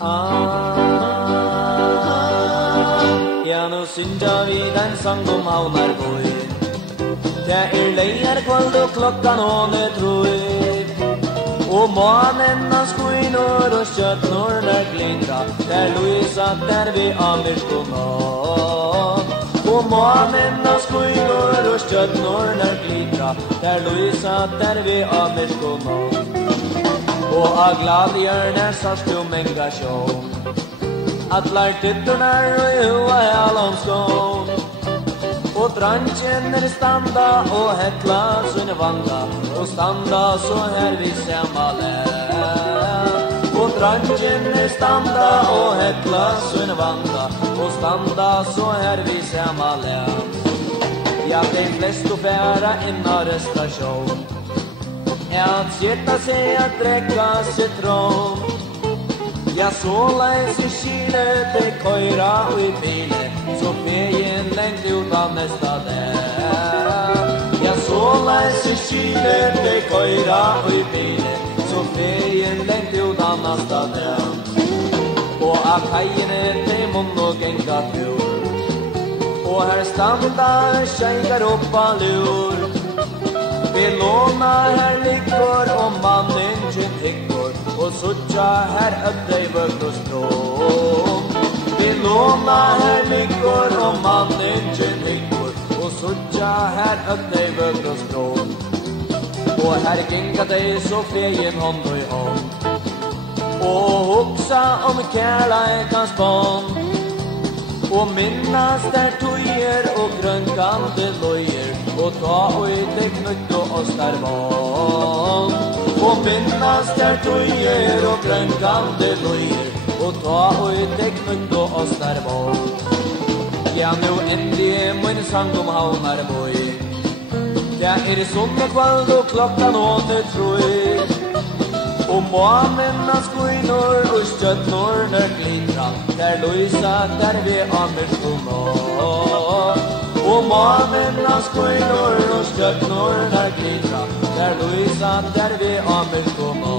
Ja, nu synger vi den sang om Havnarboi. Det leier kveld og klokkan håne troi. Og månen han skuinor og kjøttnor der glinra. Der Louisa der vi amirskona. Og månen han skuinor og kjøttnor der glinra. Der Louisa der vi amirskona. Og av gladhjørner sørst jo mengasjon. Atlar tittornar og i hua halomskån. Og drankjenner standa og hetla sunne vanda. Og standa så her vi samale. Og drankjenner standa og hetla sunne vanda. Og standa så her vi samale. Ja, de fleste færa inna restasjon. At kjerta seg at drekka citron. Ja, så leis I skile de køyra og I bile. Så feien lengt ut av nesta del. Ja, så leis I skile de køyra og I bile. Så feien lengt ut av nesta del. Og av kajene de munn og genga tur. Og her standa skjeikar oppa lur. Vi lånar her likkor og mannen kjent hikkor. Og suttja her ødde vøkt og strån. Vi lånar her likkor og mannen kjent hikkor. Og suttja her ødde vøkt og strån. Og her genga deg så feien hånd og I hånd. Og hoksa om kærleikans bånd. Og minnas der tøyer og grønkante løyer. Og ta og det knutt og oss der vann. Og minnas der tøyer og grønkante løyer. Og ta og det knutt og oss der vann. Ja, nu endelig min sang om Havnarboi. Det sommer kveld og klokkan håne troi. Og månen han skuinor og kjøttnor der glitra. Der Louisa der vi amirskona. Og månen han skuinor og kjøttnor der glitra. Der Louisa der vi amirskona.